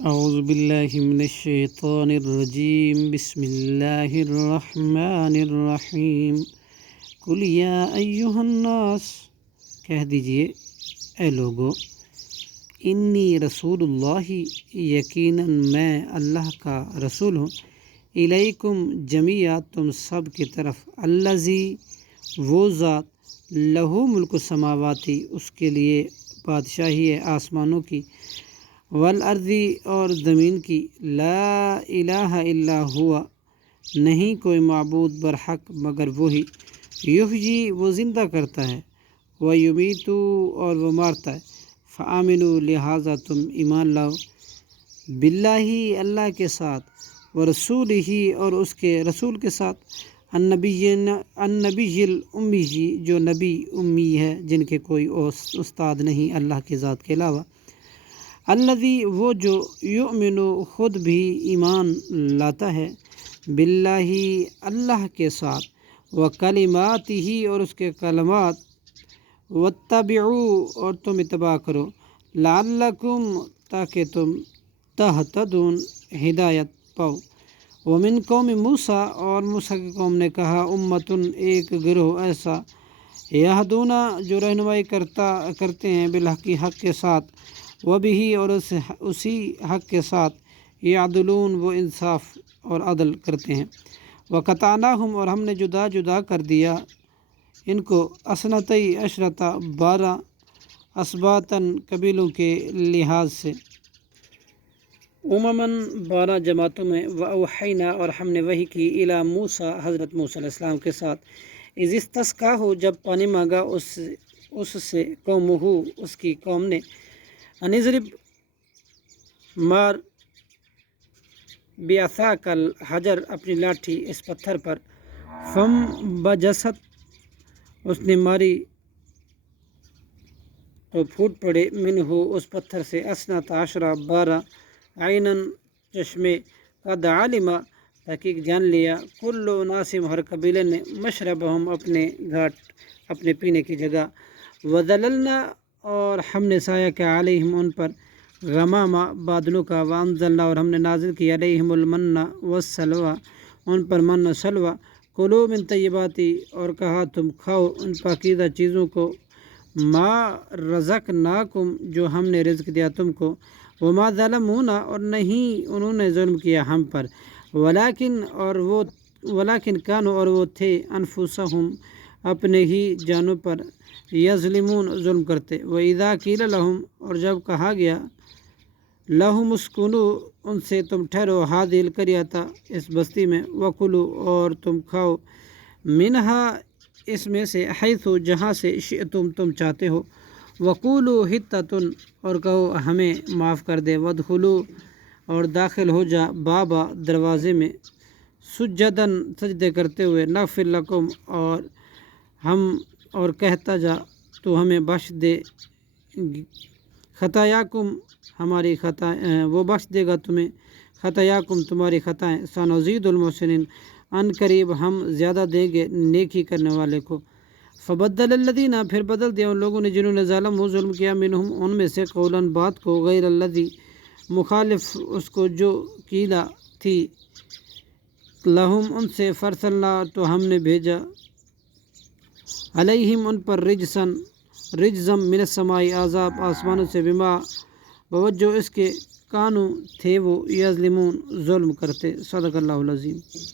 اعوذ باللہ من الشیطان الرجیم بسم اللہ الرحمن الرحیم قل یا ایہا الناس، کہہ دیجئے اے لوگو، انی رسول اللہ، یقیناً میں اللہ کا رسول ہوں، الیکم جمیعا، تم سب کی طرف، الذی، وہ ذات، لہو ملک السماواتی، اس کے لیے بادشاہی ہے آسمانوں کی، والارضی، اور زمین کی، لا الہ الا ہوا، نہیں کوئی معبود برحق مگر وہی، یحیی، وہ زندہ کرتا ہے، ویمیتو، اور وہ مارتا ہے، فآمنوا، لہٰذا تم ایمان لاؤ، باللہ، اللہ کے ساتھ، ورسولہ، اور اس کے رسول کے ساتھ، النبی الامی، جو نبی امی ہے، جن کے کوئی استاد نہیں اللہ کی ذات کے علاوہ، الذی، وہ جو یؤمن، خود بھی ایمان لاتا ہے، باللہ، اللہ کے ساتھ، وکلماتہ، اور اس کے کلمات، واتبعوا، اور تم اتباع کرو، لعلکم، تاکہ تم، تہتدون، ہدایت پاؤ، ومن قوم موسیٰ، اور موسیٰ کی قوم نے کہا، امتن، ایک گروہ ایسا، یہدون، جو رہنمائی کرتے ہیں، بالحق، حق کے ساتھ، وبہ، اور اسی حق کے ساتھ، یعدلون، وہ انصاف اور عدل کرتے ہیں، وقطعناہم، اور ہم نے جدا جدا کر دیا ان کو، اثنتئی عشرۃ، 12 اسباطاً، قبیلوں کے لحاظ سے، امماً، 12 جماعتوں میں، واوحینا، اور ہم نے وحی کی، الی موسیٰ، حضرت موسیٰ علیہ السلام کے ساتھ، اذ استسقاہ، جب پانی مانگا اس سے، قومہ، اس کی قوم نے، ان اضرب، مار، بعصاک الحجر، اپنی لاٹھی اس پتھر پر، فانبجست، اس نے ماری تو پھوٹ پڑے، منہ، اس پتھر سے، اثنتا عشرہ، 12 عیناً، چشمے، قد علم، تحقیق جان لیا، کل اناس، ہر قبیلے نے، مشربہم، اپنے گھاٹ، اپنے پینے کی جگہ، وظللنا، اور ہم نے سایہ کیا، علیہم، ان پر، غمامہ، بادلوں کا، وانزلنا، اور ہم نے نازل کیا، علیہم المن والسلوی، ان پر من و سلوی، کلوا من طیباتی، اور کہا تم کھاؤ ان پاکیزہ چیزوں کو، ما رزقناکم، جو ہم نے رزق دیا تم کو، وما ظلمونا، اور نہیں انہوں نے ظلم کیا ہم پر، ولیکن کانوا، اور وہ تھے، انفسہم، اپنے ہی جانوں پر، یظلمون، ظلم کرتے، وَإِذَا قِیلَ لَهُمْ، اور جب کہا گیا، لَهُمُ اسْکُنُوا، ان سے تم ٹھہرو، هَٰذِهِ الْقَرْیَةَ، اس بستی میں، وَکُلُوا، اور تم کھاؤ، مِنْہَا، اس میں سے، حیث، جہاں سے، شئتم، تم چاہتے ہو، وَقُولُوا حِطَّةٌ، اور کہو ہمیں معاف کر دے، وَادْخُلُوا، اور داخل ہو جا، بابا، دروازے میں، سجداً، سجدے کرتے ہوئے، نغفر لکم، اور کہتا جا، تو ہمیں بخش دے، خطایاکم، ہماری خطائیں، وہ بخش دے گا تمہیں، خطایاکم، تمہاری خطائیں، سنزید المحسنین، ان قریب ہم زیادہ دیں گے نیکی کرنے والے کو، فبدل الذین، پھر بدل دیا ان لوگوں نے جنہوں نے ظلم کیا، منہم، ان میں سے، قولاً، بات کو، غیر الذی، مخالف اس کو جو قیلا تھی، لہم، ان سے، فرسلنا، تو ہم نے بھیجا، علیہم، ان پر، رجزم من السماء، عذاب آسمانوں سے، بما، بوجہ اس کے، کانو، تھے وہ، یظلمون، ظلم کرتے، صدق اللہ العظیم۔